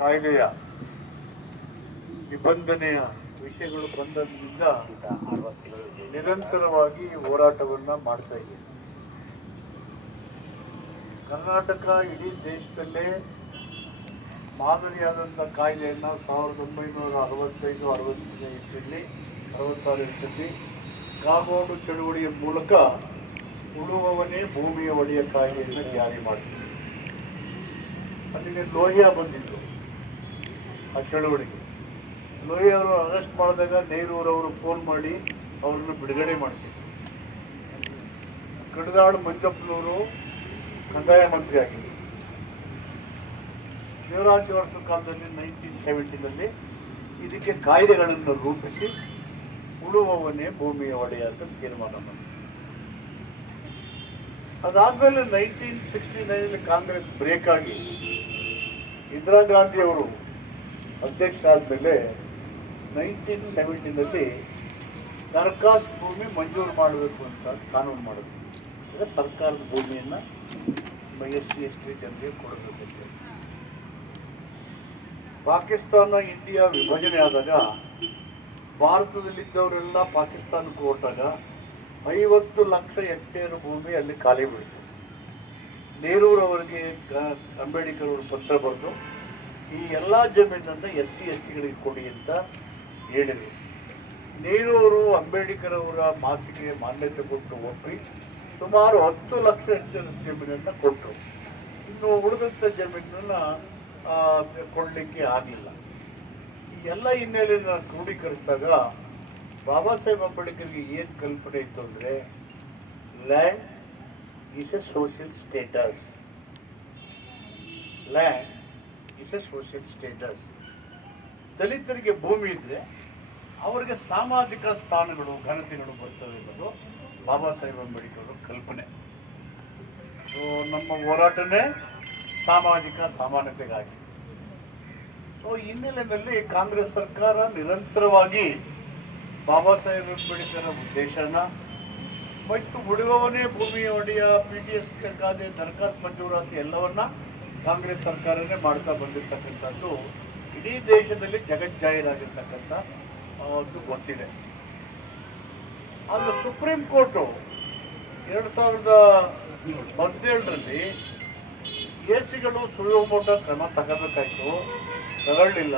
ಕಾಯ್ದೆಯ ನಿಬಂಧನೆಯ ವಿಷಯಗಳು ಬಂದಿಂದ ನಿರಂತರವಾಗಿ ಹೋರಾಟವನ್ನು ಮಾಡ್ತಾ ಇದ್ದೀವಿ. ಕರ್ನಾಟಕ ಇಡೀ ದೇಶದಲ್ಲೇ ಮಾದರಿಯಾದಂಥ ಕಾಯ್ದೆಯನ್ನು 1965-66 ಇಸ್ವಿಯಲ್ಲಿ ಕಾನೂನು ಚಳುವಳಿಯ ಮೂಲಕ ಉಳುವವನೇ ಭೂಮಿಯ ಒಡೆಯ ಕಾಯ್ದೆಯನ್ನು ಜಾರಿ ಮಾಡಿದ್ರು. ಅಲ್ಲಿಗೆ ಲೋಹಿಯಾ ಬಂದಿದ್ದು ಆ ಚಳುವಳಿಗೆ. ಲೋಹಿಯಾ ಅವರು ಅರೆಸ್ಟ್ ಮಾಡಿದಾಗ ನೆಹರೂರವರು ಫೋನ್ ಮಾಡಿ ಅವರನ್ನು ಬಿಡುಗಡೆ ಮಾಡಿಸಿದ್ರು. ಕಡದಾಳು ಮಂಜಪ್ಪನವರು ಕಂದಾಯ ಮಂತ್ರಿ ಆಗಿದ್ದರು. ದೇವರಾಜ ಅರಸು ಕಾಲದಲ್ಲಿ 1970 ಇದಕ್ಕೆ ಕಾಯ್ದೆಗಳನ್ನು ರೂಪಿಸಿ ಉಳುವವನೇ ಭೂಮಿಯ ಒಡೆಯ ಅಂತ ತೀರ್ಮಾನ ಮಾಡಿದ್ರು. ಅದಾದಮೇಲೆ 1969 ಕಾಂಗ್ರೆಸ್ ಬ್ರೇಕ್ ಆಗಿ ಇಂದಿರಾ ಗಾಂಧಿ ಅವರು ಅಧ್ಯಕ್ಷ ಆದಮೇಲೆ 1970 ದರಖಾಸ್ತು ಭೂಮಿ ಮಂಜೂರು ಮಾಡಬೇಕು ಅಂತ ಕಾನೂನು ಮಾಡಿದ್ರು. ಅಂದರೆ ಸರ್ಕಾರದ ಭೂಮಿಯನ್ನು SC ST ಜನರಿಗೆ ಕೊಡಬೇಕಂತ. ಪಾಕಿಸ್ತಾನ ಇಂಡಿಯಾ ವಿಭಜನೆ ಆದಾಗ ಭಾರತದಲ್ಲಿದ್ದವರೆಲ್ಲ ಪಾಕಿಸ್ತಾನಕ್ಕೆ ಹೊರಟಾಗ 50 ಲಕ್ಷ ಹೆಕ್ಟೇರ್ ಭೂಮಿ ಅಲ್ಲಿ ಖಾಲಿ ಬಿಡ್ತು. ನೆಹರೂರವರಿಗೆ ಅಂಬೇಡ್ಕರ್ ಅವರು ಪತ್ರ ಬರೆದು ಈ ಎಲ್ಲ ಜಮೀನನ್ನು SC STಗಳಿಗೆ ಕೊಡಿ ಅಂತ ಹೇಳಿದರು. ನೆಹರೂರು ಅಂಬೇಡ್ಕರ್ ಅವರ ಮಾತಿಗೆ ಮಾನ್ಯತೆ ಕೊಟ್ಟು ಒಪ್ಪಿ ಸುಮಾರು 10 ಲಕ್ಷ ಹೆಕ್ಟೇರ್ ಜಮೀನನ್ನು ಕೊಟ್ಟರು. ಇನ್ನು ಉಳಿದಂಥ ಜಮೀನನ್ನು ಕೊಡಲಿಕ್ಕೆ ಆಗಲಿಲ್ಲ. ಈ ಎಲ್ಲ ಹಿನ್ನೆಲೆಯನ್ನು ಕ್ರೋಢೀಕರಿಸಿದಾಗ ಬಾಬಾ ಸಾಹೇಬ್ ಅಂಬೇಡ್ಕರ್ಗೆ ಏನು ಕಲ್ಪನೆ ಇತ್ತು ಅಂದರೆ, land is A social status. Land is A social status. ದಲಿತರಿಗೆ ಭೂಮಿ ಇದ್ದರೆ ಅವರಿಗೆ ಸಾಮಾಜಿಕ ಸ್ಥಾನಗಳು ಘನತೆಗಳು ಬರ್ತವೆ ಅನ್ನೋದು ಬಾಬಾ ಸಾಹೇಬ್ ಅಂಬೇಡ್ಕರ್ ಅವರ ಕಲ್ಪನೆ. ಸೊ ನಮ್ಮ ಹೋರಾಟನೇ ಸಾಮಾಜಿಕ ಸಮಾನತೆಗಾಗಿ. ಸೊ ಹಿನ್ನೆಲೆಯಲ್ಲಿ ಕಾಂಗ್ರೆಸ್ ಸರ್ಕಾರ ನಿರಂತರವಾಗಿ ಬಾಬಾ ಸಾಹೇಬ್ ಅಂಬೇಡ್ಕರ್ ಉದ್ದೇಶನ ಮತ್ತು ಉಳುವವನೇ ಭೂಮಿಯ ಒಡೆಯ PTS ಕಾಯ್ದೆ ದರಖಾಸ್ತು ಮಂಜೂರಾತಿ ಎಲ್ಲವನ್ನ ಕಾಂಗ್ರೆಸ್ ಸರ್ಕಾರನೇ ಮಾಡ್ತಾ ಬಂದಿರತಕ್ಕಂಥದ್ದು ಇಡೀ ದೇಶದಲ್ಲಿ ಜಗಜ್ಜಾಹೀರಾಗಿರ್ತಕ್ಕಂಥ ಒಂದು ಗೊತ್ತಿದೆ. ಆದರೆ ಸುಪ್ರೀಂ ಕೋರ್ಟು 2017 ACಗಳು ಸುಯೋಮೋಟ ಕ್ರಮ ತಗೋಬೇಕಾಯ್ತು, ತಗೊಳ್ಳಿಲ್ಲ.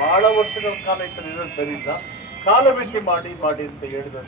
ಭಾಳ ವರ್ಷಗಳ ಕಾಲ ಇತ್ತು, ಸರಿ ಇಲ್ಲ, ಕಾಲಮಿತಿ ಮಾಡಿ ಅಂತ ಹೇಳಿದಂಥ